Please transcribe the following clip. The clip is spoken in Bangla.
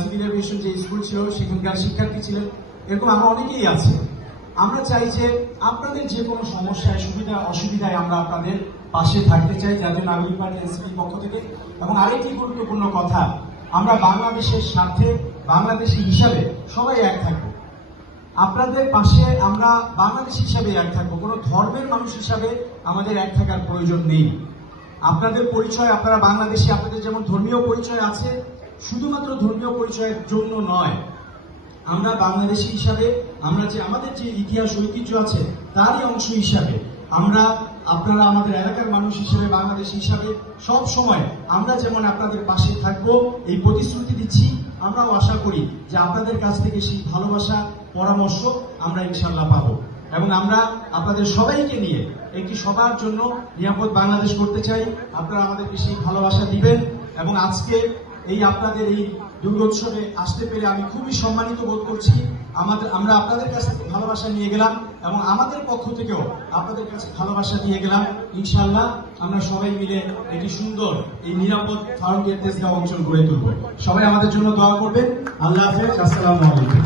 সিভিল এভিয়েশন যে স্কুল ছিল সেখানকার শিক্ষার্থী ছিলেন, এরকম আমরা অনেকেই আছে। আমরা চাই যে আপনাদের যে কোনো সমস্যায় সুবিধা অসুবিধায় আমরা আপনাদের পাশে থাকতে চাই জাতীয় নাগরিক পার্টি এনসিপির পক্ষ থেকে। এবং আরেকটি গুরুত্বপূর্ণ কথা, আমরা বাংলাদেশের স্বার্থে বাংলাদেশি হিসাবে সবাই এক থাকবো। আপনাদের পাশে আমরা বাংলাদেশ হিসাবে এক থাকবো, কোনো ধর্মের মানুষ হিসাবে আমাদের এক থাকার প্রয়োজন নেই। আপনাদের পরিচয়, আপনারা বাংলাদেশি, আপনাদের যেমন ধর্মীয় পরিচয় আছে, শুধুমাত্র ধর্মীয় পরিচয়ের জন্য নয়, আমরা বাংলাদেশি হিসাবে আমরা যে আমাদের যে ইতিহাস ঐতিহ্য আছে তারই অংশ হিসাবে আপনারা আমাদের এলাকার মানুষ হিসেবে বাংলাদেশি হিসাবে সব সময় আমরা যেমন আপনাদের পাশে থাকবো এই প্রতিশ্রুতি দিচ্ছি। আমরাও আশা করি যে আপনাদের কাছ থেকে সেই ভালোবাসা পরামর্শ আমরা ইনশাল্লাহ পাবো এবং আমরা আপনাদের সবাইকে নিয়ে একটি সবার জন্য নিরাপদ বাংলাদেশ করতে চাই। আপনারা আমাদেরকে সেই ভালোবাসা দিবেন এবং আজকে আপনাদের এই দুর্গোৎসবে আসতে পেরে আমি খুবই সম্মানিত বোধ করছি। আমরা আপনাদের কাছ থেকে ভালোবাসা নিয়ে গেলাম এবং আমাদের পক্ষ থেকেও আপনাদের কাছে ভালোবাসা দিয়ে গেলাম। ইনশাআল্লাহ আমরা সবাই মিলে একটি সুন্দর এই নিরাপদ ফারুকিয়া তেজগাঁও অঞ্চল গড়ে তুলব। সবাই আমাদের জন্য দোয়া করবেন। আল্লাহ হাফেজ। আসসালামু আলাইকুম।